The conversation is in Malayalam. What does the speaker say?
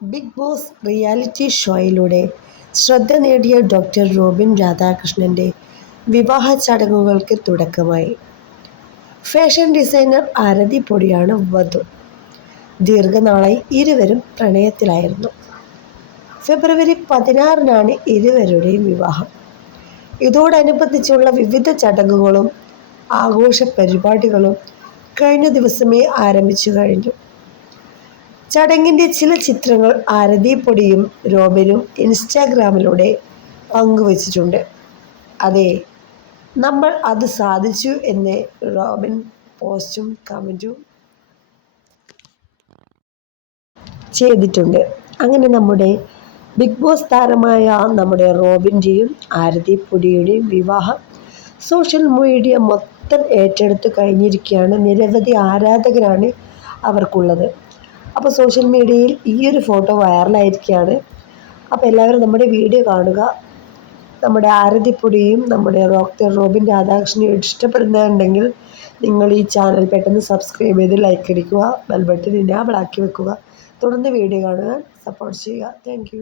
ബിഗ് ബോസ് റിയാലിറ്റി ഷോയിലൂടെ ശ്രദ്ധ നേടിയ ഡോക്ടർ റോബിൻ രാധാകൃഷ്ണന്റെ വിവാഹ ചടങ്ങുകൾക്ക് തുടക്കമായി. ഫാഷൻ ഡിസൈനർ ആരതി പൊടിയാണ് വധു. ദീർഘനാളായി ഇരുവരും പ്രണയത്തിലായിരുന്നു. ഫെബ്രുവരി പതിനാറിനാണ് ഇരുവരുടെയും വിവാഹം. ഇതോടനുബന്ധിച്ചുള്ള വിവിധ ചടങ്ങുകളും ആഘോഷ പരിപാടികളും കഴിഞ്ഞ ദിവസമേ ആരംഭിച്ചു കഴിഞ്ഞു. ചടങ്ങിന്റെ ചില ചിത്രങ്ങൾ ആരതി പൊടിയും രോബനും ഇൻസ്റ്റാഗ്രാമിലൂടെ പങ്കുവച്ചിട്ടുണ്ട്. അതെ നമ്മൾ അത് സാധിച്ചു എന്ന് റോബിൻ പോസ്റ്റും കമന്റും ചെയ്തിട്ടുണ്ട്. അങ്ങനെ നമ്മുടെ ബിഗ് ബോസ് താരമായ നമ്മുടെ റോബിന്റെയും ആരതി പൊടിയുടെയും വിവാഹം സോഷ്യൽ മീഡിയ മൊത്തം ഏറ്റെടുത്ത് കഴിഞ്ഞിരിക്കുകയാണ്. നിരവധി ആരാധകരാണ് അവർക്കുള്ളത്. അപ്പോൾ സോഷ്യൽ മീഡിയയിൽ ഈ ഒരു ഫോട്ടോ വൈറലായിരിക്കുകയാണ് അപ്പോൾ എല്ലാവരും നമ്മുടെ വീഡിയോ കാണുക. നമ്മുടെ ആരതിപ്പൊടിയും നമ്മുടെ ഡോക്ടർ റോബിൻ രാധാകൃഷ്ണനെയും ഇഷ്ടപ്പെടുന്നുണ്ടെങ്കിൽ നിങ്ങൾ ഈ ചാനൽ പെട്ടെന്ന് സബ്സ്ക്രൈബ് ചെയ്ത് ലൈക്ക് അടിക്കുക ബെൽ ബട്ടൺ ഇനാബിൾ ആക്കി വെക്കുക. തുടർന്ന് വീഡിയോ കാണുക സപ്പോർട്ട് ചെയ്യുക. താങ്ക്